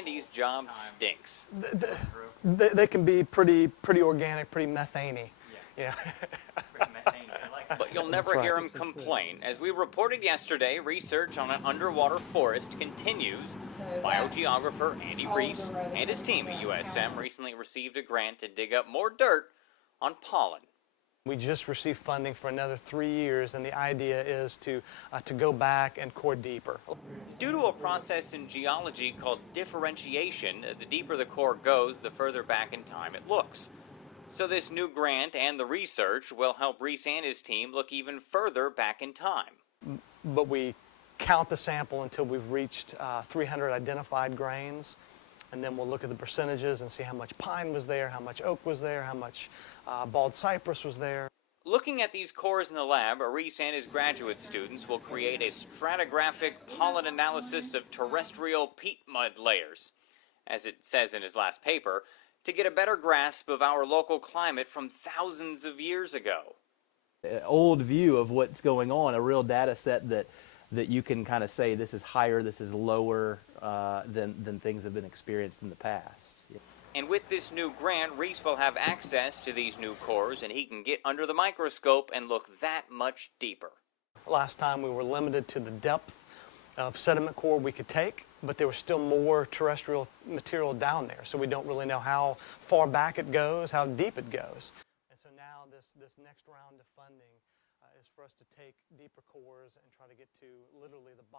Andy's job stinks. They can be pretty organic, pretty methane-y. Yeah. But you'll never hear him complain. As we reported yesterday, research on an underwater forest continues. Biogeographer Andy Reese and his team at USM recently received a grant to dig up more dirt on pollen. We just received funding for another 3 years, and the idea is to go back and core deeper. Due to a process in geology called differentiation, the deeper the core goes, the further back in time it looks. So this new grant and the research will help Reese and his team look even further back in time. But we count the sample until we've reached 300 identified grains, and then we'll look at the percentages and see how much pine was there, how much oak was there, how much bald cypress was there. Looking at these cores in the lab, Reese and his graduate students will create a stratigraphic pollen analysis of terrestrial peat mud layers, as it says in his last paper, to get a better grasp of our local climate from thousands of years ago. An old view of what's going on, a real data set that you can kind of say this is higher, this is lower than things have been experienced in the past. Yeah. And with this new grant, Reese will have access to these new cores, and he can get under the microscope and look that much deeper. Last time we were limited to the depth of sediment core we could take, but there was still more terrestrial material down there, so we don't really know how far back it goes, how deep it goes. And so now this next round of funding is for us to take deeper cores and try to get to literally the bottom.